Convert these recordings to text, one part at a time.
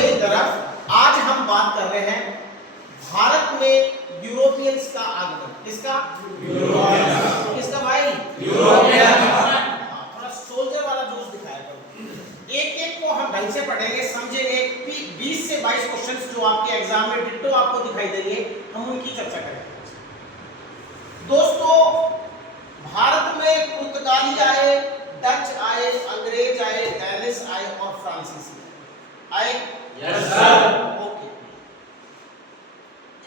मेरी तरफ। आज हम बात कर रहे हैं भारत में यूरोपियंस का आगमन। किसका? यूरोपियंस। किसका भाई? यूरोपियंस। थोड़ा सोल्जर वाला जोश दिखाया करो। एक एक को हम ढंग से पढ़ेंगे, समझेंगे। 20 से 22 क्वेश्चंस जो आपके एग्जाम में डिट्टो आपको दिखाई देंगे, हम उनकी चर्चा करेंगे। दोस्तों, भारत में पुर्तगाली आए, डच आए, अंग्रेज आए, डेनिश आए और फ्रांसीसी आए। Yes sir. ओके,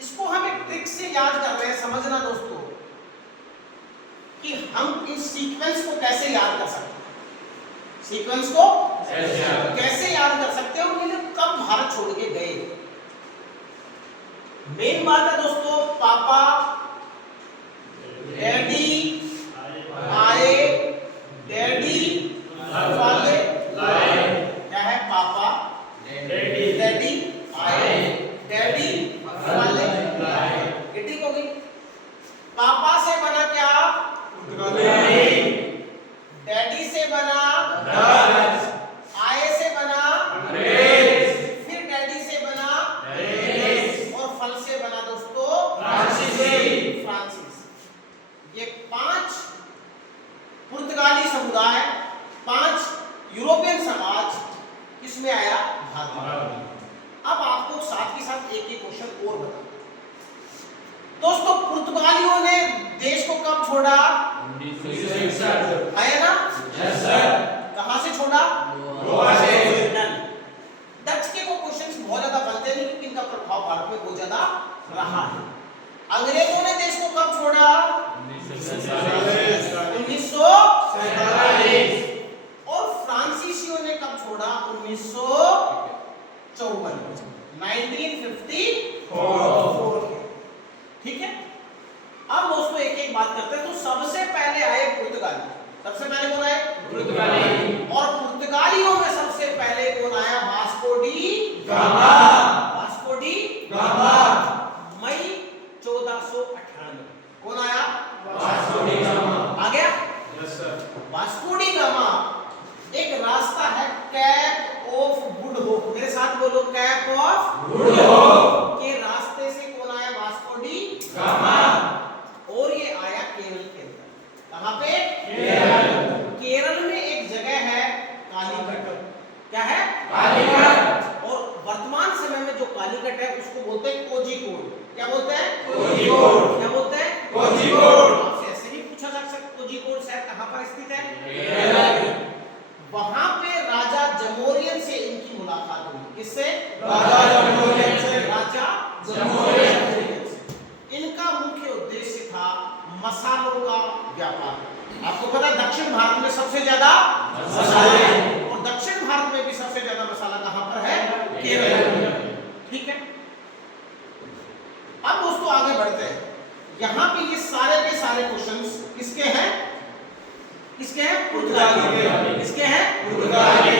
इसको हम एक ट्रिक से याद कर रहे हैं। समझना दोस्तों कि हम इस सीक्वेंस को कैसे याद कर सकते हैं। सीक्वेंस को कैसे याद कर सकते हैं, उन्होंने कब भारत छोड़ के गए। मेन बात है दोस्तों, पापा डैडी आए, डैडी वाले लाए। क्या है? पापा डैडी आए, डैडी वाले लाए। ठीक हो गई। पापा से बना क्या? डैडी से बना डच, आए से बना अंग्रेज, फिर डैडी से बना डेनिश और फल से बना दोस्तों फ्रांसीसी। ये 5 पुर्तगाली समुदाय, 5 यूरोपियन समाज किसमें आया? भारत में। अब आपको साथ ही साथ एक क्वेश्चन और बता दोस्तों, पुर्तगालियों ने देश को कब छोड़ा? 1961 आया ना? Yes sir. कहां से छोड़ा? गोवा से। डच के को क्वेश्चंस बहुत ज्यादा बनते नहीं क्योंकि इनका प्रभाव भारत में बहुत ज्यादा रहा है। अंग्रेजों ने देश को कब छोड़ा? 1947 और फ्रांसीसियों ने कब छोड़ा? 1954 1954। ठीक है। अब दोस्तों एक एक बात करते हैं। तो सबसे पहले आए पुर्तगाली। सबसे पहले कौन आए? पुर्तगाली। और पुर्तगालियों में सबसे पहले कौन आया? Vasco da Gama. Vasco da Gama मई 1498। कौन आया? Vasco da Gama. आ गया? Yes sir. Vasco da Gama एक रास्ता है कैप ऑफ गुड होप। मेरे साथ बोलो, कैप ऑफ गुड होप के रास्ते से कौन आया? Vasco da gamma. और ये आया केरल के अंदर। कहां पे? केरल। केरल में एक जगह है कालीकट। क्या है? कालीकट। और वर्तमान समय में जो कालीकट है उसको बोलते हैं कोझिकोड। क्या बोलते हैं? कोझिकोड। क्या बोलते हैं? कोझिकोड। आपसे ऐसे भी पूछा जा सकता है कोझिकोड शहर कहां पर स्थित है? केरल। वहां पे राजा जमोरियन से इनकी मुलाकात हुई। किससे? राजा जमोरियन से। राजा जमोरियन से। इनका मुख्य उद्देश्य था मसालों का व्यापार। आपको पता है दक्षिण भारत में सबसे ज्यादा मसाले, और दक्षिण भारत में भी सबसे ज्यादा मसाला कहां पर है? केरल। ठीक है। अब दोस्तों आगे बढ़ते हैं। यहां पे ये सारे के सारे क्वेश्चंस किसके हैं? किसके हैं? पुर्तगाली। किसके हैं? पुर्तगाली।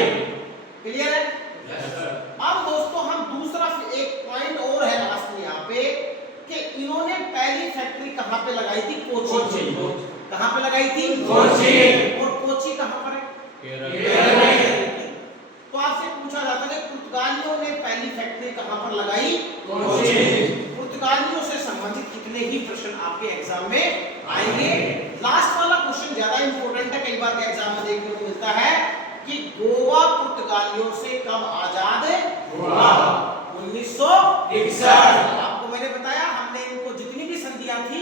क्लियर है? Yes sir. अब दोस्तों हम दूसरा एक पॉइंट और है लास्ट में यहाँ पे कि इन्होंने पहली फैक्ट्री कहां पे लगाई थी? कोची। कहां पे लगाई थी? कोची। और कोची कहां पर है? केरल में। तो आपसे पूछा जाता है पुर्तगालियों ने पहली फैक्ट्री कहां पर लगाई? कोची। पुर्तगालियों से संबंधित कितने ही प्रश्न आपके एग्जाम में आएंगे। लास्ट वाला क्वेश्चन ज्यादा इंपॉर्टेंट है, कई बार के एग्जाम में देखने को मिलता है कि गोवा पुर्तगालियों से कब आजाद हुआ? 1961। आपको मैंने बताया हमने इनको जितनी भी संधियां थी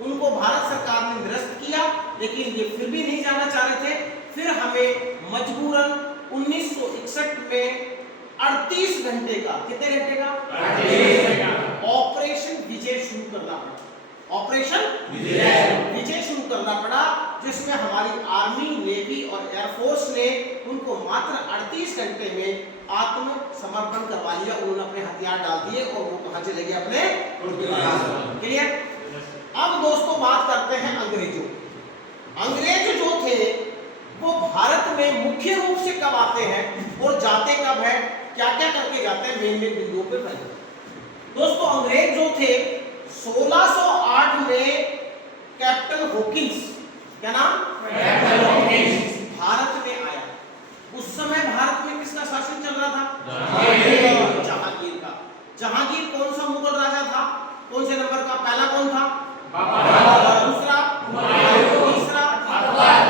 उनको भारत सरकार ने निरस्त किया, लेकिन ये फिर भी नहीं जाना चाह रहे थे। फिर हमें मजबूरन 1961 में 38 घंटे का, कितने घंटे का? 38 घंटे का ऑपरेशन विजय शुरू करना पड़ा। ऑपरेशन विजय शुरू करना पड़ा, जिसमें हमारी आर्मी, नेवी और एयरफोर्स ने उनको मात्र 38 घंटे में आत्मसमर्पण करवा लिया। उन्होंने अपने हथियार डाल दिए और वो कहां चले गए? अपने। क्लियर? अब दोस्तों बात करते हैं अंग्रेजों। अंग्रेज जो थे वो भारत में मुख्य रूप से कब आते हैं और जाते कब है? क्या क्या करके जाते हैं? मेन बिंदुओं पे पहले दोस्तों, अंग्रेज जो थे 1608 में कैप्टन हॉकिंस, क्या नाम? कैप्टन हॉकिंस भारत में आया। उस समय भारत में किसका शासन चल रहा था? जहांगीर कौन सा मुगल राजा था? कौन से नंबर का? पहला कौन था? दूसरा, तीसरा,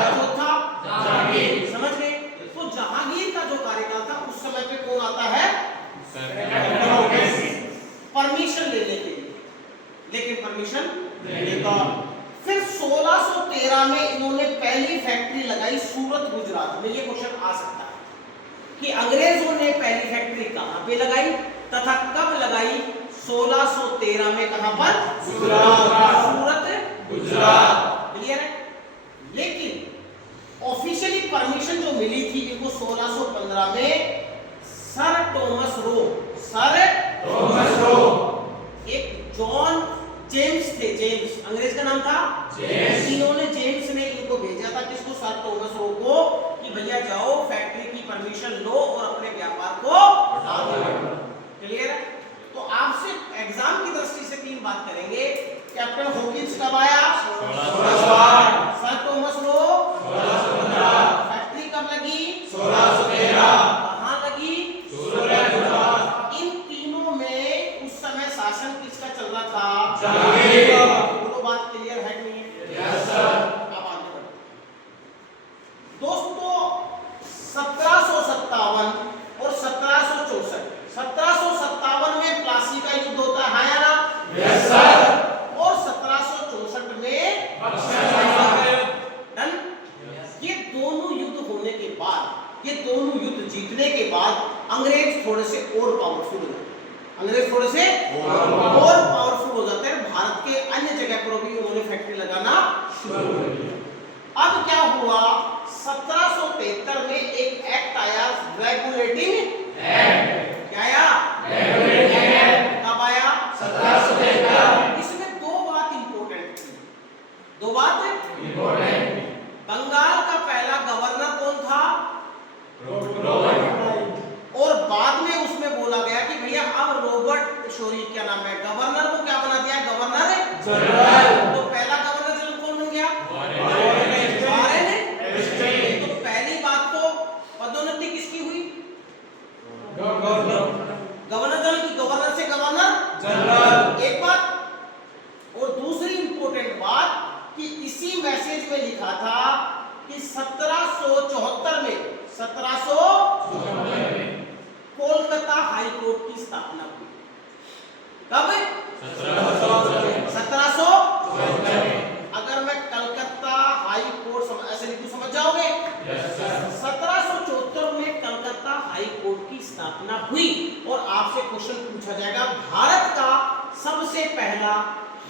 चौथा जहांगीर। समझ गए? तो जहांगीर का जो कार्यकाल था उस समय पे कौन आता है? परमिशन लेने के लिए, लेकिन परमिशन नहीं लेता। फिर 1613 में इन्होंने पहली फैक्ट्री लगाई सूरत गुजरात में। ये क्वेश्चन आ सकता है कि अंग्रेजों ने पहली फैक्ट्री कहां पे लगाई तथा कब लगाई? 1613 में। कहां पर? सूरत गुजरात। क्लियर है? लेकिन ऑफिशियली परमिशन जो मिली थी इनको 1615 में सर टॉमस रो, एक जॉन जेम्स थे, जेम्स अंग्रेज का नाम था जेम्स। इन्होंने जेम्स ने इनको भेजा था किसको? सर टॉमस रो को, कि भैया जाओ फैक्ट्री की परमिशन लो और अपने व्यापार को बढ़ा दो। क्लियर है? तो आपसे एग्जाम की दृष्टि से तीन बात करेंगे। कैप्टन हॉकिंस कब आया? 1608। Sir Thomas Roe 1615। फैक्ट्री कब लगी? 1613। कहां लगी? सूरत गुजरात। इन तीनों में उस समय शासन किसका चल रहा था? जहांगीर। बोलो, बात क्लियर है कि नहीं है? Yes sir. अब आगे बढ़ते दोस्तों। 1757 और 1764, 1757 में प्लासी का युद्ध होता है या ना? Yes sir. और 1764 में बक्सर का युद्ध। डन। ये दोनों युद्ध होने के बाद, ये दोनों युद्ध जीतने के बाद अंग्रेज थोड़े से और पावरफुल हो, अंग्रेज थोड़े से और पावरफुल हो जाते हैं। भारत के अन्य जगह पर भी उन्होंने फैक्ट्री लगाना शुरू कर दिया। अब क्या हुआ? 1773 में एक एक्ट आया, रेगुलेटिंग एक्ट। क्या आया? Regulating act. कब आया? 1773। इसमें दो बात इंपॉर्टेंट थी, दो बात इंपॉर्टेंट। बंगाल का पहला गवर्नर कौन था? और बाद में उसमें बोला गया कि भैया अब रॉबर्ट शोरी, क्या नाम है, गवर्नर को क्या बना दिया? Governor general. तो पहला गवर्नर जनरल कौन बन गया? Warren Hastings. तो पहली बात तो पदोन्नति किसकी हुई? गवर्नर जनरल की, गवर्नर से गवर्नर जनरल। एक बात। और दूसरी इंपॉर्टेंट बात कि इसी मैसेज में लिखा था कि 1774 में, 1774 में कोलकाता हाई कोर्ट की स्थापना हुई। कब? 1774 में। अगर मैं कलकत्ता हाई कोर्ट ऐसे लिखूं, समझ जाओगे? Yes sir. 1774 में कलकत्ता हाई कोर्ट की स्थापना हुई। और आपसे क्वेश्चन पूछा जाएगा, भारत का सबसे पहला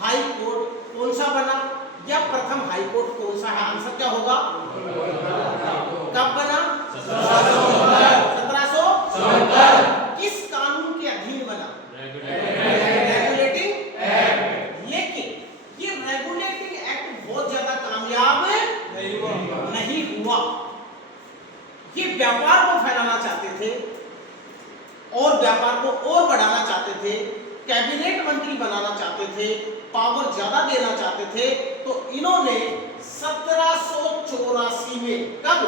हाई कोर्ट कौन सा बना, या प्रथम हाई कोर्ट कौन सा है? आंसर क्या होगा? कब बना? 1774। किस कानून के अधीन बना? Regulating act. लेकिन ये रेगुलेटिंग एक्ट बहुत ज्यादा कामयाब नहीं हुआ। ये व्यापार को फैलाना चाहते थे और व्यापार को और बढ़ाना चाहते थे, कैबिनेट मंत्री बनाना चाहते थे, पावर ज्यादा देना चाहते थे। तो इन्होंने 1784 में, कब?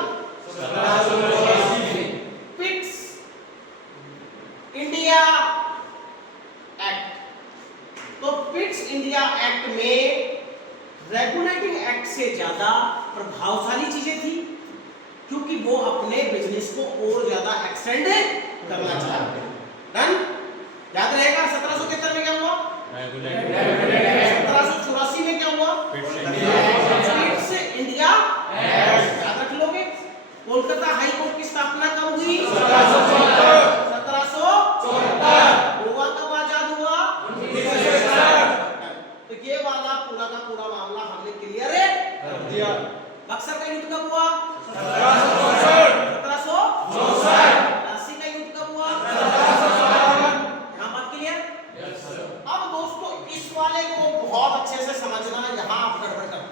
1784 में पिट्स इंडिया एक्ट। तो पिट्स इंडिया एक्ट में रेगुलेटिंग एक्ट से ज्यादा प्रभावशाली चीजें थी, क्योंकि वो अपने बिजनेस को और ज्यादा एक्सटेंड करना चाहते हैं। डन? याद रहेगा 1773 में क्या हुआ? 1784 में क्या हुआ? Pitt's India act. याद रख लोगे? कोलकाता हाई कोर्ट की स्थापना कब हुई? 1774। गोवा कब आजाद हुआ? 1961। तो ये वाला पूरा का पूरा मामला हमने क्लियर कर दिया। बक्सर का युद्ध कब हुआ? 1764। प्लासी का युद्ध कब हुआ? 1764। यहाँ बात क्लियर? Yes sir. अब दोस्तों इस वाले को बहुत अच्छे से समझना, यहाँ आप गड़बड़ करते हैं।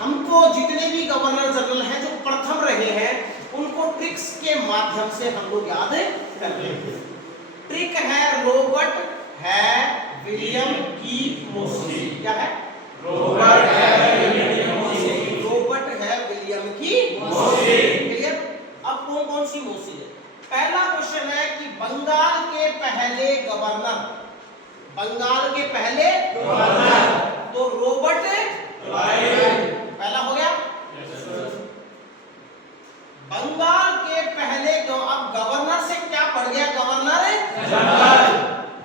हमको जितने भी गवर्नर जनरल हैं जो प्रथम रहे हैं, उनको ट्रिक्स के माध्यम से हम लोग याद कर लेंगे। ट्रिक है रॉबर्ट है विलियम की मोसी। क्या है? रॉबर्ट है विलियम मोसी। रॉबर्ट है विलियम की मोसी। क्लियर? अब कौन कौन सी मोसी है? पहला क्वेश्चन है कि बंगाल के पहले गवर्नर, बंगाल के पहले गवर्नर तो रॉबर्ट क्लाइव, पहला हो गया। बंगाल के पहले अब गवर्नर से क्या बढ़ गया, गवर्नर जनरल,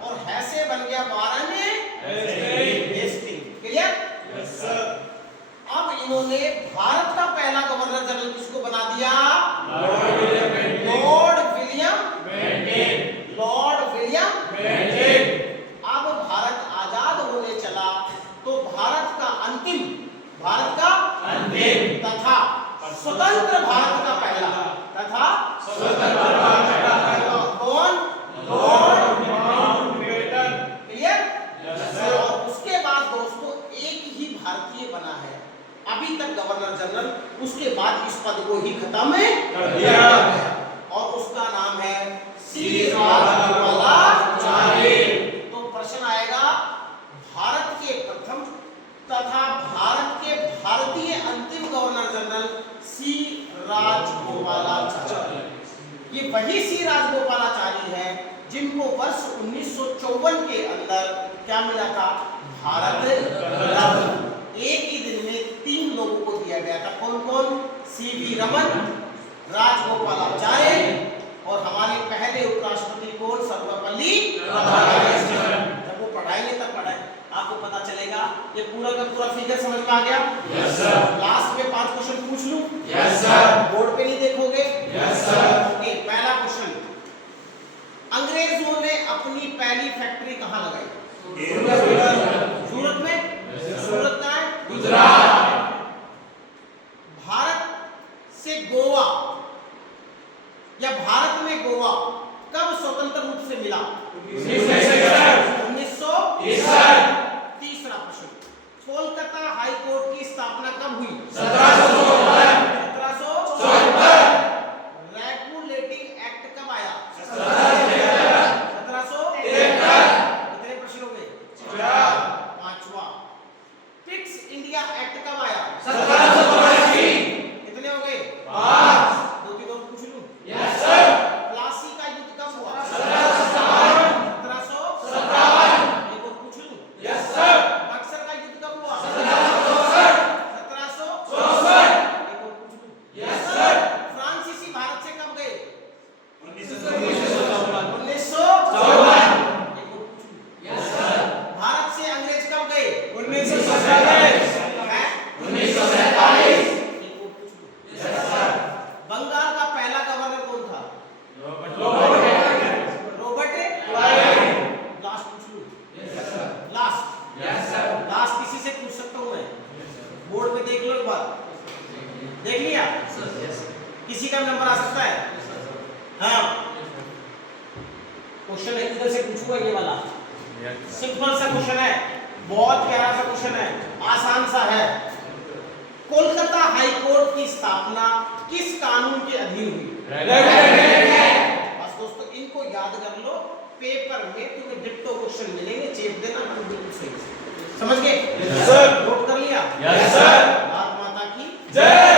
और है से बन गया वारन हेस्टिंग। क्लियर? Yes sir. अब इन्होंने भारत का पहला गवर्नर जनरल किसको बना दिया, Lord William Bentinck, Lord William Bentinck. अब भारत आजाद होने चला तो भारत का अंतिम तथा स्वतंत्र भारत का पहला तथा स्वतंत्र भारत का पहला कौन, Lord Mountbatten. Clear? Yes sir. और उसके बाद दोस्तों एक ही भारतीय बना है अभी तक गवर्नर जनरल, उसके बाद इस पद को ही खत्म कर दिया गया और उसका नाम है सी राजगोपालाचारी। तो प्रश्न आएगा भारत के प्रथम तथा भारत के भारतीय अंतिम गवर्नर जनरल सी राजगोपालाचारी। ये वही सी राजगोपालाचारी है जिनको वर्ष 1954 के अंदर क्या मिला था, भारत रत्न। एक ही दिन में 3 लोगों को दिया गया था। कौन कौन? सीवी रमन, राजगोपालाचारी और हमारे पहले उपराष्ट्रपति कौन, सर्वपल्ली राधाकृष्णन। जब वो पढ़ाएंगे तब पढ़ाएं, आपको पता चलेगा। ये पूरा का पूरा फिगर समझ में आ गया? Yes sir. लास्ट में 5 क्वेश्चन पूछ लूं? Yes sir. बोर्ड पे नहीं देखोगे? Yes sir. ओके, पहला क्वेश्चन, अंग्रेजों ने अपनी पहली फैक्ट्री कहां लगाई? सूरत में। सूरत का है गुजरात। भारत से गोवा या भारत में गोवा कब स्वतंत्र रूप से मिला? 1961। तीसरा प्रश्न, कोलकाता हाई कोर्ट की स्थापना कब हुई? 1754। रेगुलेटिंग एक्ट कब आया? 1773। कितने प्रश्न हो गए? 4। पांचवा, फिक्स इंडिया एक्ट कब आया? 1782। कितने हो गए? 5। 2-3 और पूछ लूं? Yes sir. प्लासी का युद्ध कब हुआ? 1757। 1757। एक और पूछ लूं? Yes sir. बक्सर का युद्ध कब हुआ? 1764। 1764। एक और पूछ लूं? Yes sir. फ्रांसीसी भारत से कब गए? 1954। 1954। एक और पूछ लूं? Yes sir. भारत से अंग्रेज कब गए? 1947। 1947। एक और पूछ लूं? Yes sir. बंगाल का पहला गवर्नर कौन था? Robert Clive. लास्ट पूछ लूं? Yes sir. Last? Yes sir. Last किसी से पूछ सकता हूं मैं? बोर्ड पे देख लो एक बार। देख लिया? किसी का नंबर आ सकता है? हाँ, क्वेश्चन इधर से पूछूंगा ये वाला। सिंपल सा क्वेश्चन है, बहुत प्यारा सा क्वेश्चन है, आसान सा है। कोलकाता हाई कोर्ट की स्थापना किस कानून के अधीन हुई? बस दोस्तों इनको याद कर लो, पेपर में तुम्हें डिट्टो क्वेश्चन मिलेंगे, चेप देना बिल्कुल सही। समझ गए? Yes sir. नोट कर लिया? Yes sir. भारत माता की जय।